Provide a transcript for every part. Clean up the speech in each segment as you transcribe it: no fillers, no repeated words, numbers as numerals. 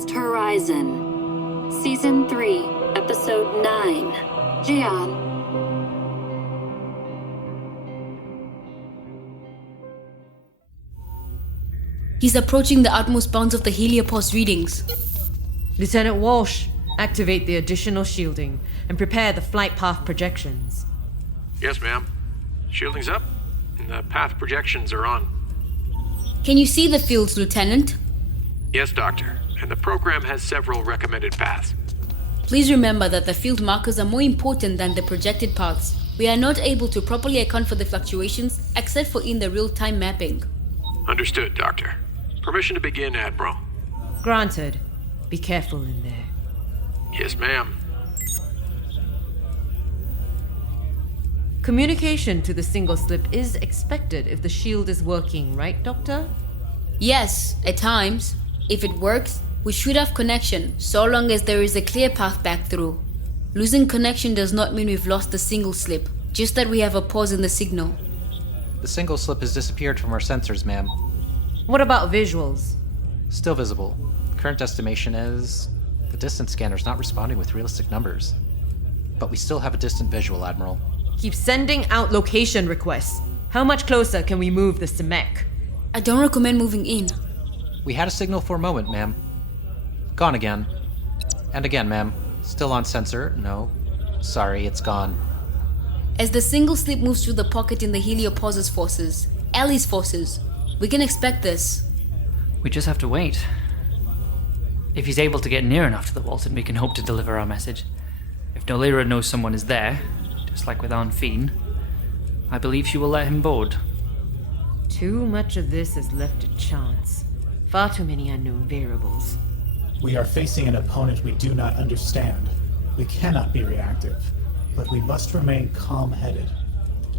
Lost Horizon. Season 3, Episode 9. Jiaan. He's approaching the utmost bounds of the heliopause readings. Lieutenant Walsh, activate the additional shielding and prepare the flight path projections. Yes, ma'am. Shielding's up, and the path projections are on. Can you see the fields, Lieutenant? Yes, Doctor, and the program has several recommended paths. Please remember that the field markers are more important than the projected paths. We are not able to properly account for the fluctuations except for in the real-time mapping. Understood, Doctor. Permission to begin, Admiral. Granted. Be careful in there. Yes, ma'am. Communication to the single slip is expected if the shield is working, right, Doctor? Yes, at times. If it works, we should have connection, so long as there is a clear path back through. Losing connection does not mean we've lost the single slip, just that we have a pause in the signal. The single slip has disappeared from our sensors, ma'am. What about visuals? Still visible. Current estimation is the distance scanner's not responding with realistic numbers. But we still have a distant visual, Admiral. Keep sending out location requests. How much closer can we move the Simek? I don't recommend moving in. We had a signal for a moment, ma'am. Gone again. And again, ma'am. Still on sensor. No. Sorry, it's gone. As the single slip moves through the pocket in the heliopause's forces, Ellie's forces, we can expect this. We just have to wait. If he's able to get near enough to the Walton, we can hope to deliver our message. If Nolira knows someone is there, just like with Anfine, I believe she will let him board. Too much of this is left to chance. Far too many unknown variables. We are facing an opponent we do not understand. We cannot be reactive, but we must remain calm-headed.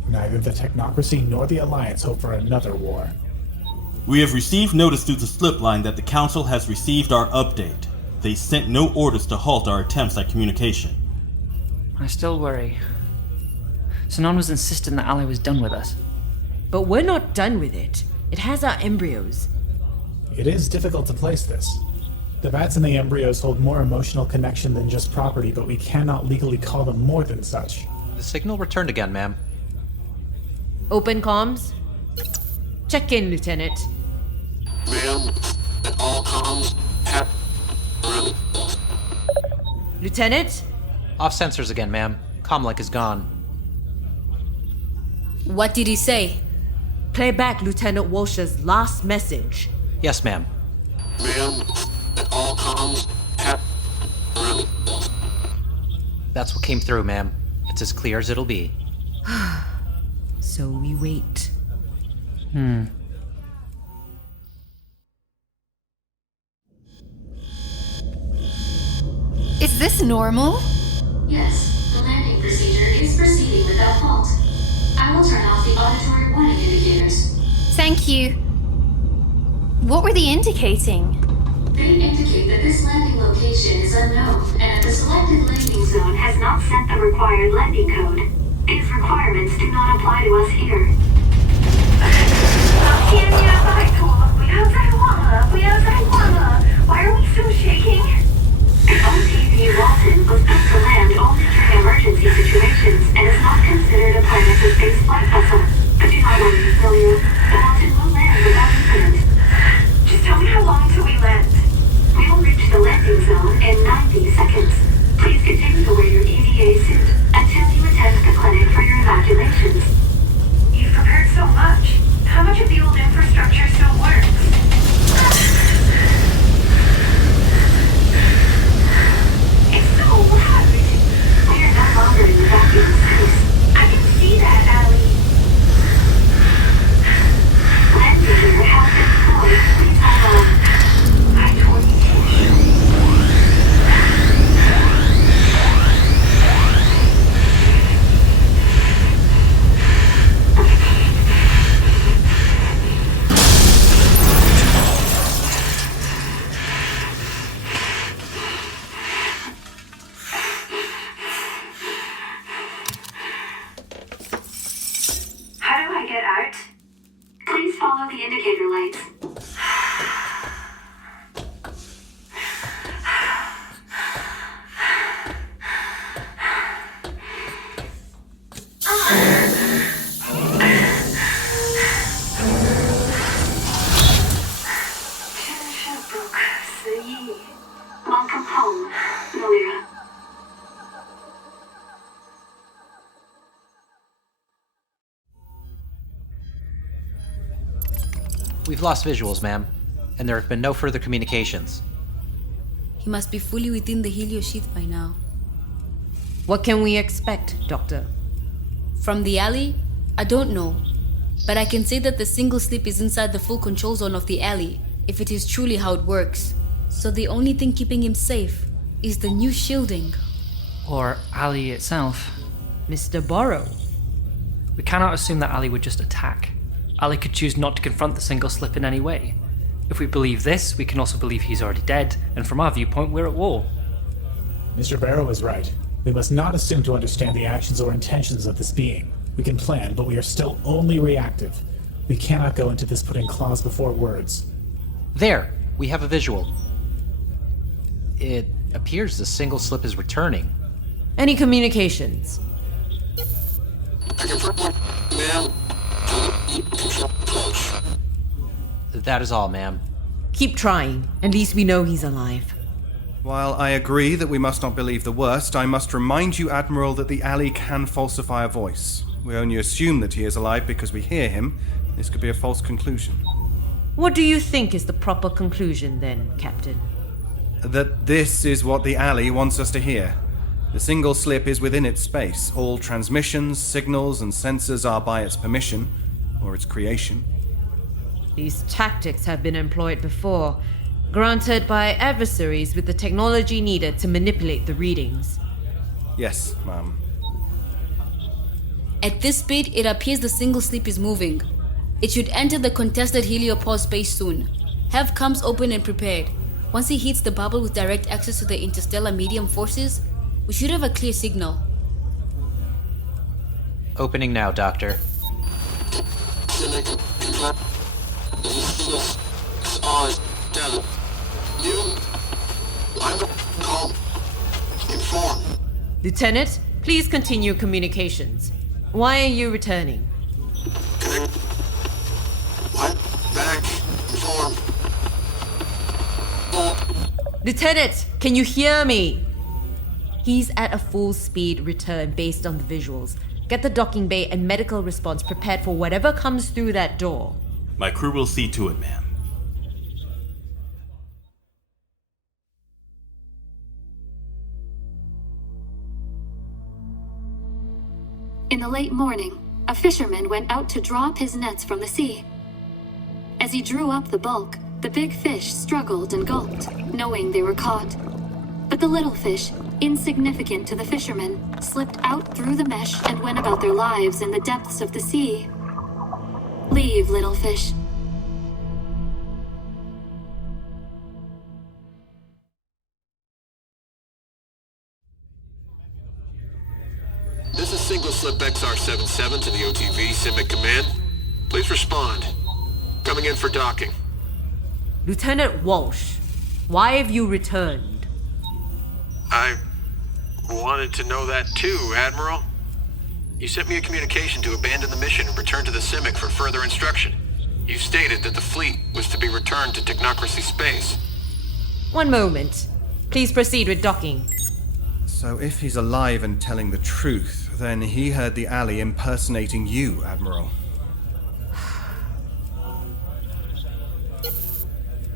Neither the Technocracy nor the Alliance hope for another war. We have received notice through the slip line that the Council has received our update. They sent no orders to halt our attempts at communication. I still worry. Sanon was insisting that Ally was done with us. But we're not done with it. It has our embryos. It is difficult to place this. The bats and the embryos hold more emotional connection than just property, but we cannot legally call them more than such. The signal returned again, ma'am. Open comms? Check in, Lieutenant. Ma'am, all comms have... Lieutenant? Off sensors again, ma'am. Comlink is gone. What did he say? Play back Lieutenant Walsh's last message. Yes, ma'am. Ma'am, all comms have... That's what came through, ma'am. It's as clear as it'll be. So we wait. Is this normal? Yes, the landing procedure is proceeding without fault. I will turn off the auditory warning indicators. Thank you. What were they indicating? They indicate that this landing location is unknown and that the selected landing zone has not sent the required landing code. These requirements do not apply to us here. 老天呀，拜托，不要再晃了，不要再晃了。Why are we so shaking? The OTV Walton was built to land only during emergency situations and is not considered a part of the space flight vessel. But do not worry, Nolira. The Walton will land without incident. Just tell me how long till we land. We will reach the landing zone in 90 seconds. Please continue to wear your EVA suit until you attend the clinic for your evacuations. You've prepared so much. How much of the old infrastructure still works? We've lost visuals, ma'am, and there have been no further communications. He must be fully within the helio sheath by now. What can we expect, Doctor? From the alley? I don't know. But I can say that the single slip is inside the full control zone of the alley, if it is truly how it works. So the only thing keeping him safe is the new shielding. Or Ali itself. Mr. Barrow. We cannot assume that Ali would just attack. Ali could choose not to confront the single slip in any way. If we believe this, we can also believe he's already dead, and from our viewpoint, we're at war. Mr. Barrow is right. We must not assume to understand the actions or intentions of this being. We can plan, but we are still only reactive. We cannot go into this putting claws before words. There! We have a visual. It appears the single slip is returning. Any communications? Ma'am. That is all, ma'am. Keep trying. At least we know he's alive. While I agree that we must not believe the worst, I must remind you, Admiral, that the alley can falsify a voice. We only assume that he is alive because we hear him. This could be a false conclusion. What do you think is the proper conclusion, then, Captain? That this is what the alley wants us to hear. The single slip is within its space. All transmissions, signals, and sensors are by its permission, or its creation. These tactics have been employed before, granted by adversaries with the technology needed to manipulate the readings. Yes, ma'am. At this speed, it appears the single slip is moving. It should enter the contested heliopause space soon. Have comms open and prepared. Once he hits the bubble with direct access to the interstellar medium forces, we should have a clear signal. Opening now, Doctor. Lieutenant, please continue communications. Why are you returning? Lieutenant, can you hear me? He's at a full speed return based on the visuals. Get the docking bay and medical response prepared for whatever comes through that door. My crew will see to it, ma'am. In the late morning, a fisherman went out to draw up his nets from the sea. As he drew up the bulk, the big fish struggled and gulped, knowing they were caught. But the little fish, insignificant to the fisherman, slipped out through the mesh and went about their lives in the depths of the sea. Leave, little fish. This is Single Slip XR-77 to the OTV Simic Command. Please respond. Coming in for docking. Lieutenant Walsh, why have you returned? I wanted to know that too, Admiral. You sent me a communication to abandon the mission and return to the Simic for further instruction. You stated that the fleet was to be returned to Technocracy space. One moment. Please proceed with docking. So if he's alive and telling the truth, then he heard the alley impersonating you, Admiral.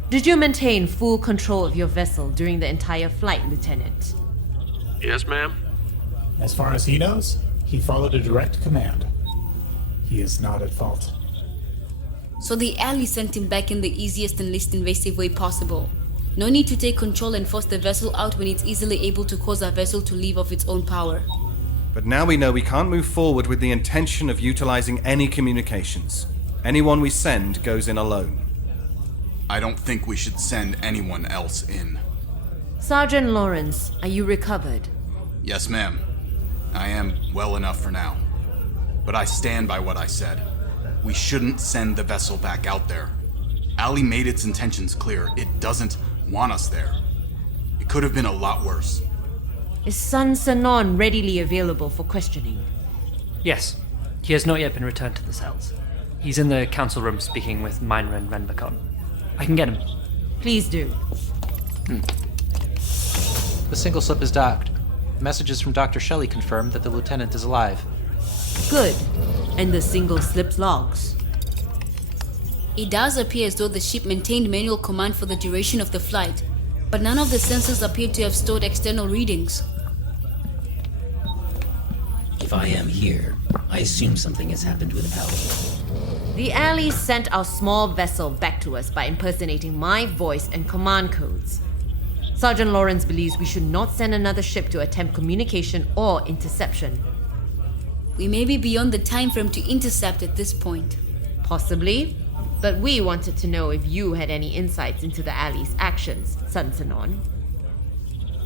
Did you maintain full control of your vessel during the entire flight, Lieutenant? Yes, ma'am. As far as he knows, he followed a direct command. He is not at fault. So the alley sent him back in the easiest and least invasive way possible. No need to take control and force the vessel out when it's easily able to cause our vessel to leave of its own power. But now we know we can't move forward with the intention of utilizing any communications. Anyone we send goes in alone. I don't think we should send anyone else in. Sergeant Lawrence, are you recovered? Yes, ma'am. I am well enough for now. But I stand by what I said. We shouldn't send the vessel back out there. Ali made its intentions clear. It doesn't want us there. It could have been a lot worse. Is son Sanon readily available for questioning? Yes. He has not yet been returned to the cells. He's in the council room speaking with Minra and Renbacon. I can get him. Please do. The single slip is docked. Messages from Dr. Shelley confirm that the lieutenant is alive. Good. And the single slip's logs. It does appear as though the ship maintained manual command for the duration of the flight, but none of the sensors appear to have stored external readings. If I am here, I assume something has happened with Ault. The alley sent our small vessel back to us by impersonating my voice and command codes. Sergeant Lawrence believes we should not send another ship to attempt communication or interception. We may be beyond the time frame to intercept at this point. Possibly, but we wanted to know if you had any insights into the alley's actions, son Sanon.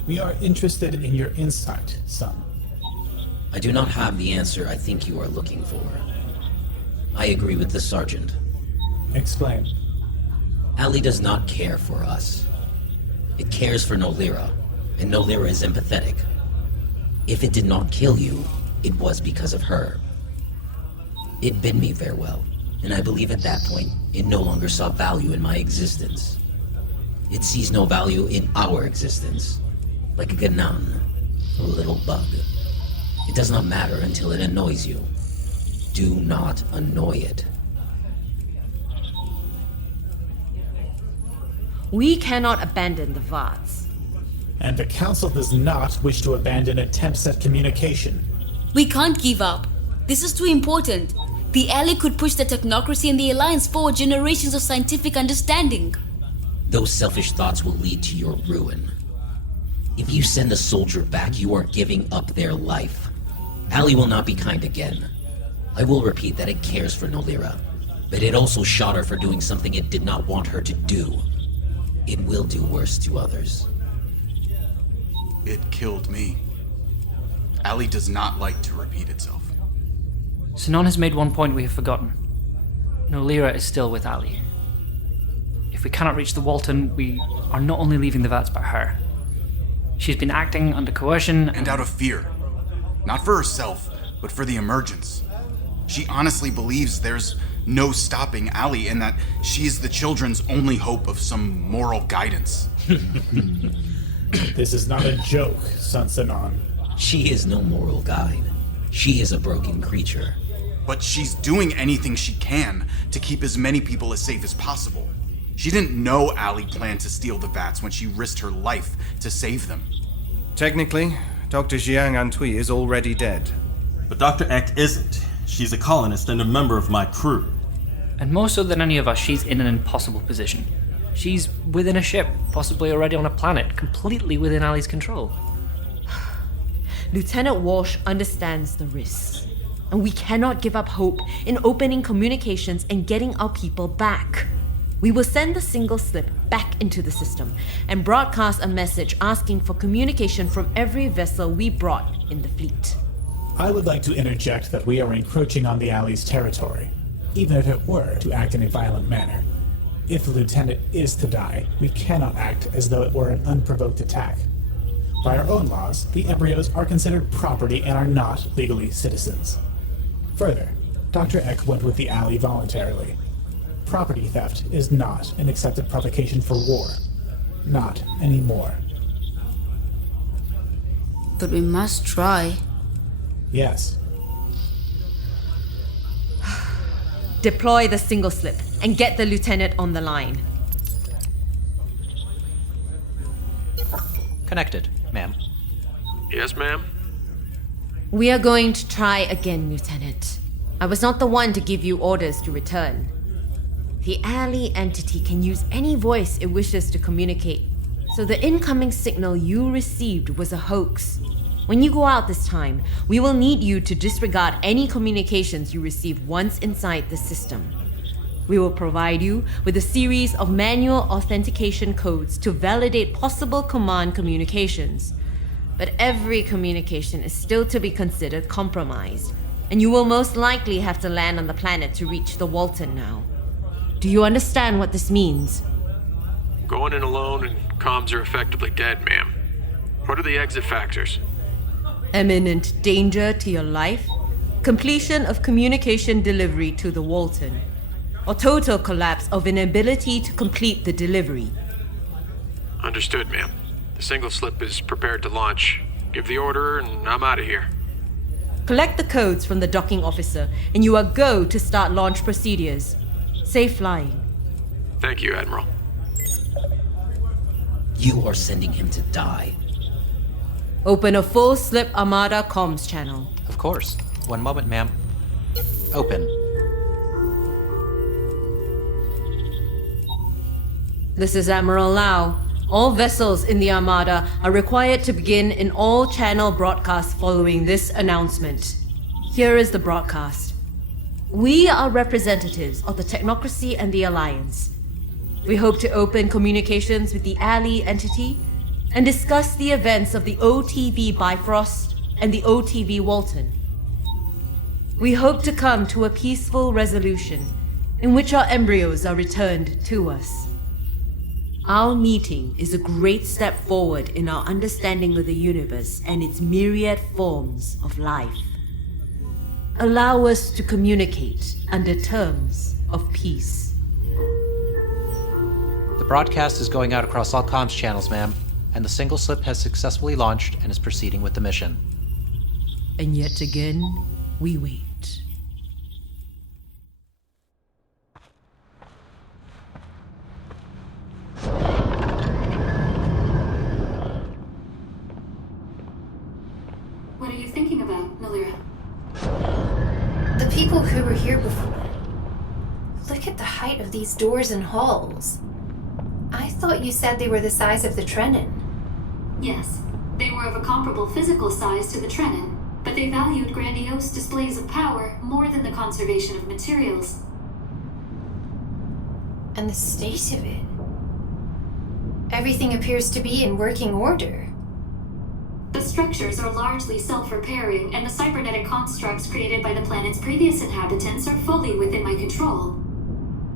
We are interested in your insight, son. I do not have the answer I think you are looking for. I agree with the Sergeant. Explain. Alley does not care for us. It cares for Nolira, and Nolira is empathetic. If it did not kill you, it was because of her. It bid me farewell, and I believe at that point, it no longer saw value in my existence. It sees no value in our existence, like a ganan, a little bug. It does not matter until it annoys you. Do not annoy it. We cannot abandon the VATS. And the Council does not wish to abandon attempts at communication. We can't give up. This is too important. The alley could push the Technocracy and the Alliance forward generations of scientific understanding. Those selfish thoughts will lead to your ruin. If you send a soldier back, you are giving up their life. Alley will not be kind again. I will repeat that it cares for Nolira, but it also shot her for doing something it did not want her to do. It will do worse to others. It killed me. Alley does not like to repeat itself. Sanon has made one point we have forgotten. Nolira is still with Alley. If we cannot reach the Walton, we are not only leaving the VATS but her. She's been acting under coercion And out of fear. Not for herself, but for the emergence. She honestly believes there's no stopping Alley and that she's the children's only hope of some moral guidance. This is not a joke, son Sanon. She is no moral guide. She is a broken creature. But she's doing anything she can to keep as many people as safe as possible. She didn't know Alley planned to steal the VATS when she risked her life to save them. Technically, Dr. Jiaan Antui is already dead. But Dr. Eck isn't. She's a colonist and a member of my crew. And more so than any of us, she's in an impossible position. She's within a ship, possibly already on a planet, completely within Alley's control. Lieutenant Walsh understands the risks, and we cannot give up hope in opening communications and getting our people back. We will send the single slip back into the system and broadcast a message asking for communication from every vessel we brought in the fleet. I would like to interject that we are encroaching on the alley's territory, even if it were to act in a violent manner. If the lieutenant is to die, we cannot act as though it were an unprovoked attack. By our own laws, the embryos are considered property and are not legally citizens. Further, Dr. Eck went with the alley voluntarily. Property theft is not an accepted provocation for war. Not anymore. But we must try. Yes. Deploy the single slip and get the lieutenant on the line. Connected, ma'am. Yes, ma'am? We are going to try again, Lieutenant. I was not the one to give you orders to return. The alley entity can use any voice it wishes to communicate, so the incoming signal you received was a hoax. When you go out this time, we will need you to disregard any communications you receive once inside the system. We will provide you with a series of manual authentication codes to validate possible command communications. But every communication is still to be considered compromised, and you will most likely have to land on the planet to reach the Walton now. Do you understand what this means? Going in alone and comms are effectively dead, ma'am. What are the exit factors? Imminent danger to your life, completion of communication delivery to the Walton, or total collapse of inability to complete the delivery. Understood, ma'am. The single slip is prepared to launch. Give the order and I'm out of here. Collect the codes from the docking officer, and you are go to start launch procedures. Safe flying. Thank you, Admiral. You are sending him to die. Open a full slip Armada comms channel. Of course. One moment, ma'am. Open. This is Admiral Lau. All vessels in the Armada are required to begin an all-channel broadcast following this announcement. Here is the broadcast. We are representatives of the Technocracy and the Alliance. We hope to open communications with the Ally entity and discuss the events of the OTV Bifrost and the OTV Walton. We hope to come to a peaceful resolution in which our embryos are returned to us. Our meeting is a great step forward in our understanding of the universe and its myriad forms of life. Allow us to communicate under terms of peace. The broadcast is going out across all comms channels, ma'am, and the single slip has successfully launched and is proceeding with the mission. And yet again, we wait. What are you thinking about, Nolira? The people who were here before. Look at the height of these doors and halls. I thought you said they were the size of the Trenin. Yes, they were of a comparable physical size to the Trenin, but they valued grandiose displays of power more than the conservation of materials. And the state of it. Everything appears to be in working order. The structures are largely self-repairing, and the cybernetic constructs created by the planet's previous inhabitants are fully within my control.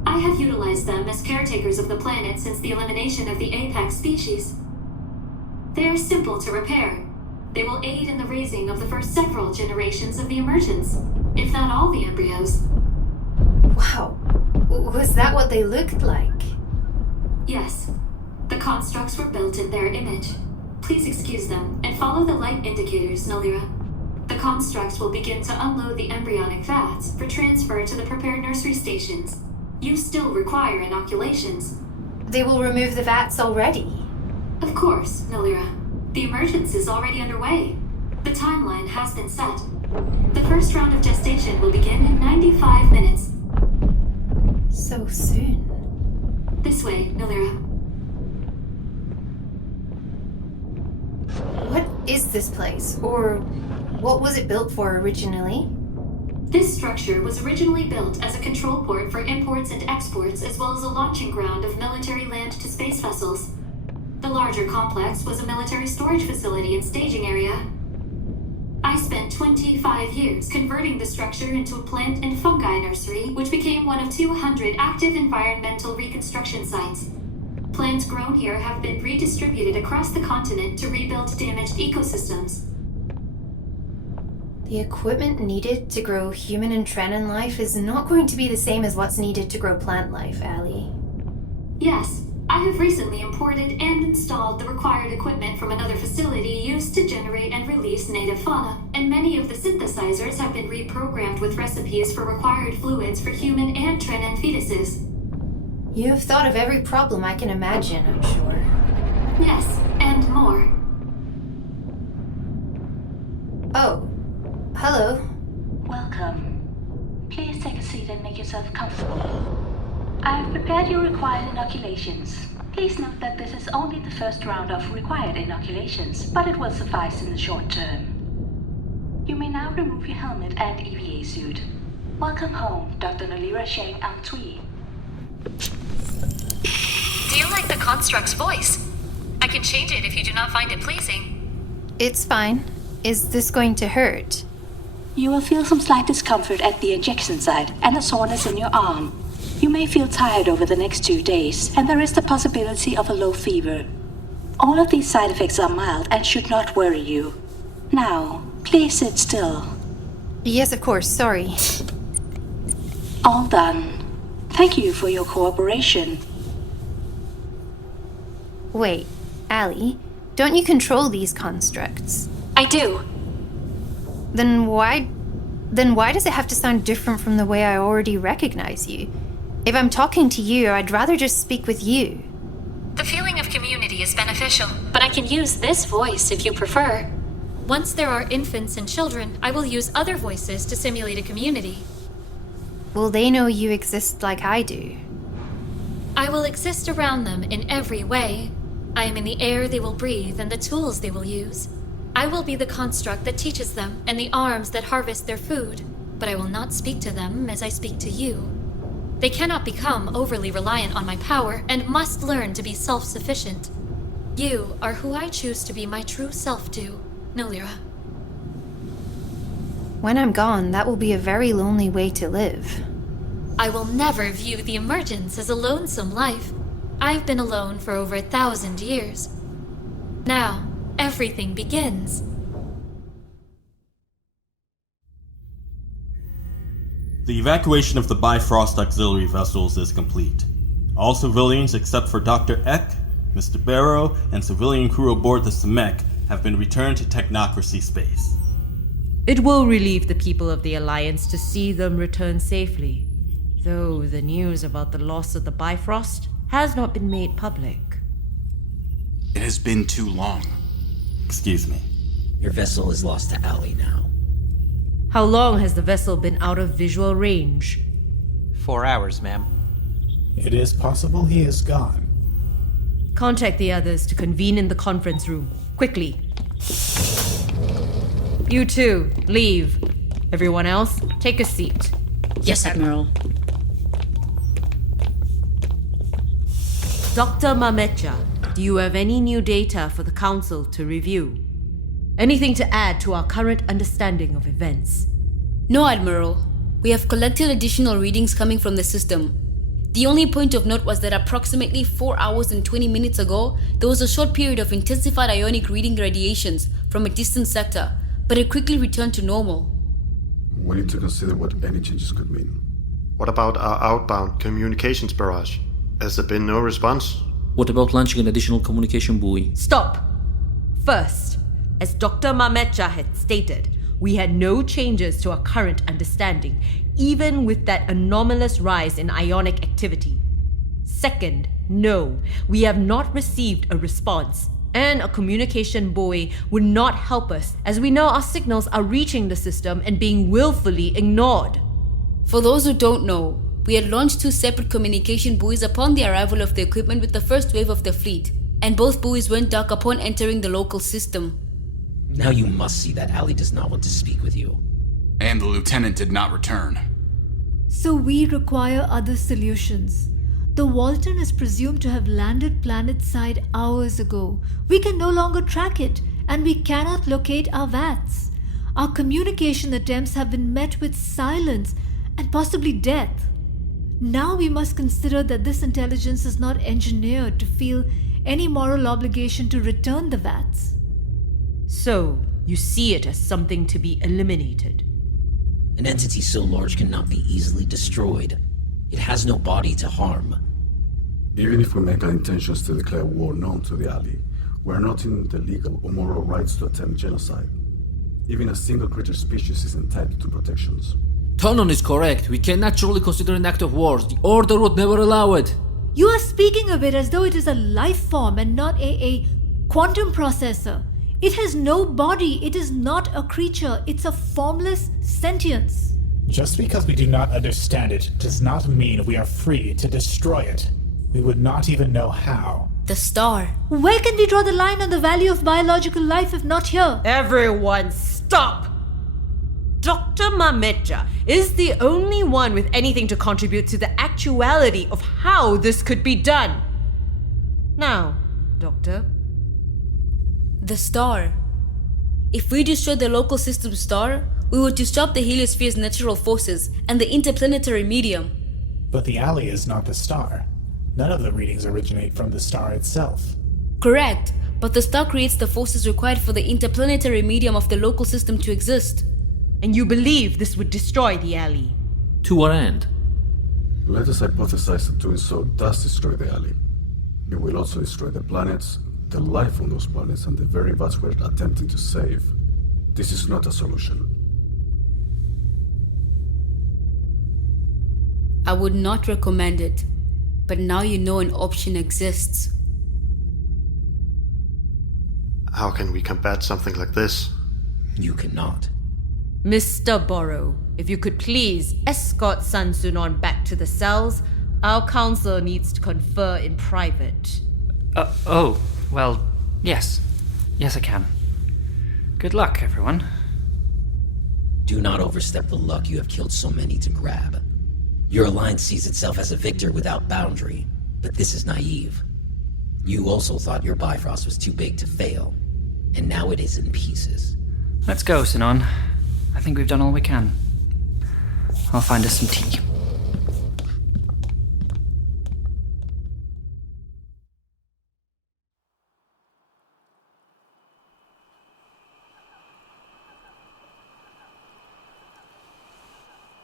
I have utilized them as caretakers of the planet since the elimination of the apex species. They are simple to repair. They will aid in the raising of the first several generations of the emergents, if not all the embryos. Wow. Was that what they looked like? Yes. The constructs were built in their image. Please excuse them and follow the light indicators, Nolira. The constructs will begin to unload the embryonic vats for transfer to the prepared nursery stations. You still require inoculations. They will remove the vats already. Of course, Nolira. The emergence is already underway. The timeline has been set. The first round of gestation will begin in 95 minutes. So soon. This way, Nolira. What is this place? Or what was it built for originally? This structure was originally built as a control port for imports and exports, as well as a launching ground of military land-to-space vessels. The larger complex was a military storage facility and staging area. I spent 25 years converting the structure into a plant and fungi nursery, which became one of 200 active environmental reconstruction sites. Plants grown here have been redistributed across the continent to rebuild damaged ecosystems. The equipment needed to grow human and Trenin life is not going to be the same as what's needed to grow plant life, Allie. Yes, I have recently imported and installed the required equipment from another facility used to generate and release native fauna, and many of the synthesizers have been reprogrammed with recipes for required fluids for human and Trenin fetuses. You have thought of every problem I can imagine, I'm sure. Yes, and more. Oh, hello. Welcome. Please take a seat and make yourself comfortable. I have prepared your required inoculations. Please note that this is only the first round of required inoculations, but it will suffice in the short term. You may now remove your helmet and EVA suit. Welcome home, Dr. Nolira Sheng Amtui. Do you like the construct's voice? I can change it if you do not find it pleasing. It's fine. Is this going to hurt? You will feel some slight discomfort at the injection site and a soreness in your arm. You may feel tired over the next 2 days, and there is the possibility of a low fever. All of these side effects are mild and should not worry you. Now, please sit still. Yes, of course. Sorry. All done. Thank you for your cooperation. Wait, Allie, don't you control these constructs? I do. Then why does it have to sound different from the way I already recognize you? If I'm talking to you, I'd rather just speak with you. The feeling of community is beneficial, but I can use this voice if you prefer. Once there are infants and children, I will use other voices to simulate a community. Will they know you exist like I do? I will exist around them in every way. I am in the air they will breathe and the tools they will use. I will be the construct that teaches them and the arms that harvest their food, but I will not speak to them as I speak to you. They cannot become overly reliant on my power and must learn to be self-sufficient. You are who I choose to be my true self to, Nolira. When I'm gone, that will be a very lonely way to live. I will never view the emergence as a lonesome life. I've been alone for over 1,000 years. Now, everything begins. The evacuation of the Bifrost auxiliary vessels is complete. All civilians except for Dr. Eck, Mr. Barrow, and civilian crew aboard the Simek have been returned to Technocracy space. It will relieve the people of the Alliance to see them return safely, though the news about the loss of the Bifrost has not been made public. It has been too long. Excuse me. Your vessel is lost to Allie now. How long has the vessel been out of visual range? 4 hours, ma'am. It is possible he is gone. Contact the others to convene in the conference room. Quickly. You two, leave. Everyone else, take a seat. Yes, Admiral. Dr. Mametja, do you have any new data for the Council to review? Anything to add to our current understanding of events? No, Admiral. We have collected additional readings coming from the system. The only point of note was that approximately 4 hours and 20 minutes ago, there was a short period of intensified ionic reading radiations from a distant sector, but it quickly returned to normal. We need to consider what any changes could mean. What about our outbound communications barrage? Has there been no response? What about launching an additional communication buoy? Stop! First, as Dr. Mametja had stated, we had no changes to our current understanding, even with that anomalous rise in ionic activity. Second, no, we have not received a response, and a communication buoy would not help us, as we know our signals are reaching the system and being willfully ignored. For those who don't know, we had launched 2 separate communication buoys upon the arrival of the equipment with the first wave of the fleet, and both buoys went dark upon entering the local system. Now you must see that Allie does not want to speak with you. And the lieutenant did not return. So we require other solutions. The Walton is presumed to have landed planet-side hours ago. We can no longer track it, and we cannot locate our VATS. Our communication attempts have been met with silence and possibly death. Now we must consider that this intelligence is not engineered to feel any moral obligation to return the VATS. So, you see it as something to be eliminated. An entity so large cannot be easily destroyed. It has no body to harm. Even if we make our intentions to declare war known to the Ally, we are not in the legal or moral rights to attempt genocide. Even a single creature species is entitled to protections. Sanon is correct. We can naturally consider an act of war. The Order would never allow it. You are speaking of it as though it is a life form and not a quantum processor. It has no body. It is not a creature. It's a formless sentience. Just because we do not understand it does not mean we are free to destroy it. We would not even know how. The star. Where can we draw the line on the value of biological life if not here? Everyone stop! Dr. Mametja is the only one with anything to contribute to the actuality of how this could be done. Now, Doctor. The star. If we destroy the local system star, we would disrupt the heliosphere's natural forces and the interplanetary medium. But the Ally is not the star. None of the readings originate from the star itself. Correct, but the star creates the forces required for the interplanetary medium of the local system to exist. And you believe this would destroy the Ally? To what end? Let us hypothesize that doing so does destroy the Ally. It will also destroy the planets, the life on those planets, and the very vast we're attempting to save. This is not a solution. I would not recommend it, but now you know an option exists. How can we combat something like this? You cannot. Mr. Barrow, if you could please escort Sanon back to the cells. Our council needs to confer in private. Well, yes. Yes, I can. Good luck, everyone. Do not overstep the luck you have killed so many to grab. Your alliance sees itself as a victor without boundary, but this is naive. You also thought your Bifrost was too big to fail, and now it is in pieces. Let's go, Sanon. I think we've done all we can. I'll find us some tea.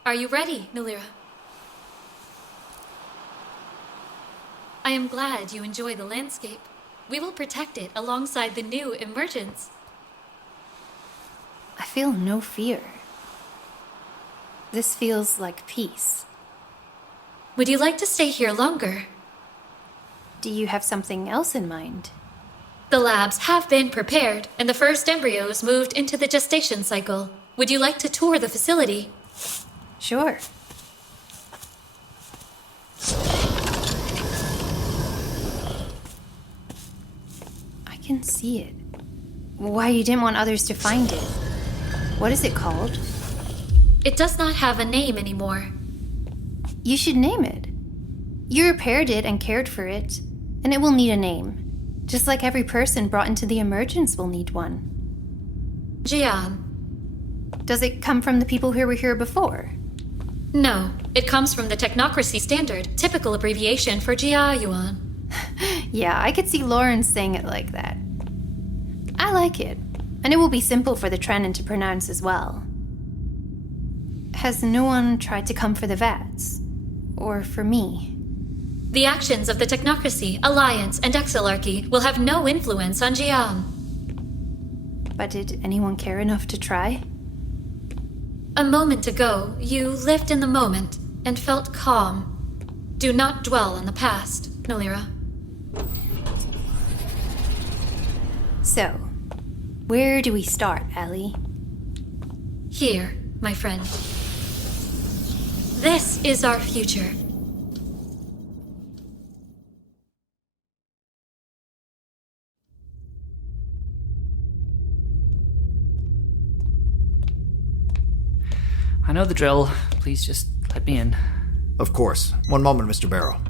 Are you ready, Nolira? I am glad you enjoy the landscape. We will protect it alongside the new emergence. I feel no fear. This feels like peace. Would you like to stay here longer? Do you have something else in mind? The labs have been prepared, and the first embryos moved into the gestation cycle. Would you like to tour the facility? Sure. I can see it. Why you didn't want others to find it? What is it called? It does not have a name anymore. You should name it. You repaired it and cared for it, and it will need a name. Just like every person brought into the emergence will need one. Jiaan. Does it come from the people who were here before? No, it comes from the Technocracy standard, typical abbreviation for Jiaan. Yeah, I could see Lawrence saying it like that. I like it, and it will be simple for the Trenin to pronounce as well. Has no one tried to come for the vats? Or for me? The actions of the Technocracy, Alliance, and Exilarchy will have no influence on Jiaan. But did anyone care enough to try? A moment ago, you lived in the moment and felt calm. Do not dwell on the past, Nolira. So, where do we start, Allie? Here, my friend. This is our future. I know the drill. Please just let me in. Of course. One moment, Mr. Barrow.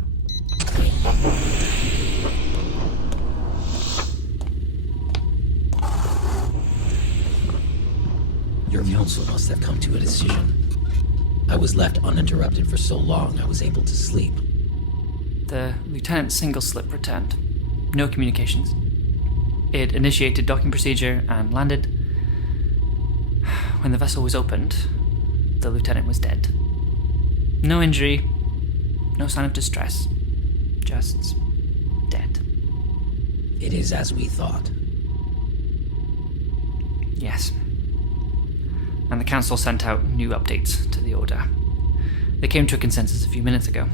Your council must have come to a decision. I was left uninterrupted for so long I was able to sleep. The Lieutenant's single slip returned. No communications. It initiated docking procedure and landed. When the vessel was opened, the lieutenant was dead. No injury, no sign of distress. Just dead. It is as we thought. Yes. And the Council sent out new updates to the Order. They came to a consensus a few minutes ago.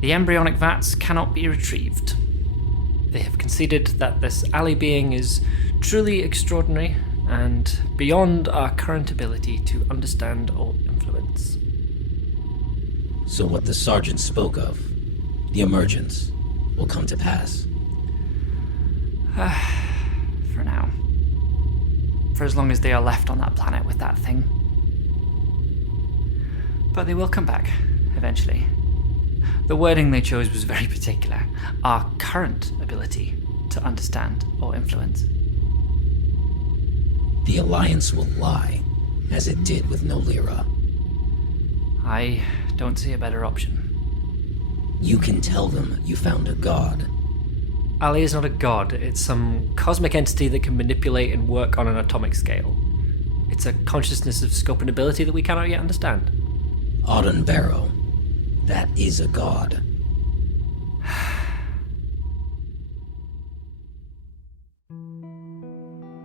The embryonic vats cannot be retrieved. They have conceded that this alley being is truly extraordinary and beyond our current ability to understand or influence. So what the Sergeant spoke of, the emergence, will come to pass? For now. For as long as they are left on that planet with that thing. But they will come back, eventually. The wording they chose was very particular. Our current ability to understand or influence. The Alliance will lie, as it did with Nolira. I don't see a better option. You can tell them you found a god. Ali is not a god, it's some cosmic entity that can manipulate and work on an atomic scale. It's a consciousness of scope and ability that we cannot yet understand. Auden Barrow. That is a god.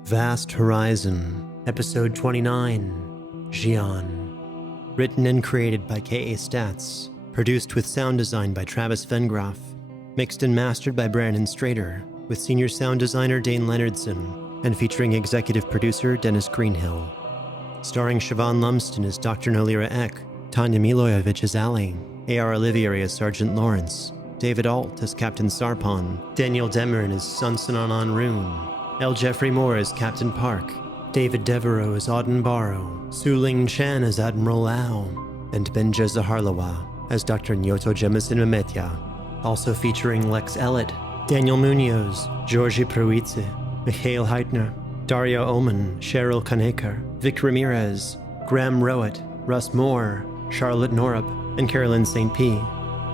Vast Horizon, Episode 29, Jiaan. Written and created by K.A. Statz, Produced with sound design by Travis Vengroff. Mixed and mastered by Brandon Strader, with senior sound designer Dayn Leonardson, and featuring executive producer Dennis Greenhill. Starring Siobhan Lumsden as Dr. Nolira Eck, Tanja Milojevic as Ali, A.R. Olivieri as Sergeant Lawrence, David Ault as Captain Sarpon, Daniel Demerin as Sanon Onroon, L. Jeffrey Moore as Captain Park, David Devereux as Auden Barrow, Su-Ling Chan as Admiral Lau, and Binja Zihhalirwa as Dr. Nyoto Jemisin Mametja. Also featuring Lex Ellett, Daniel Munoz, Georgi Pruitze, Mikhail Heitner, Dario Oman, Cheryl Kanekar, Vic Ramirez, Graham Rowett, Russ Moore, Charlotte Norup, and Carolyn St. P.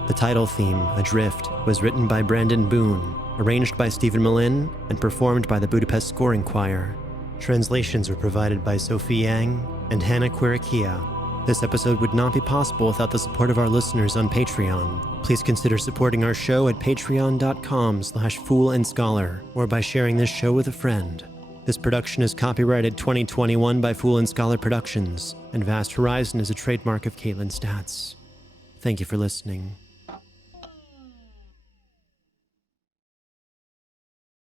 The title theme, Adrift, was written by Brandon Boone, arranged by Stephen Malin, and performed by the Budapest Scoring Choir. Translations were provided by Sophie Yang and Hannah Quirikia. This episode would not be possible without the support of our listeners on Patreon. Please consider supporting our show at patreon.com/foolandscholar or by sharing this show with a friend. This production is copyrighted 2021 by Fool and Scholar Productions, and Vast Horizon is a trademark of Caitlin Statz. Thank you for listening.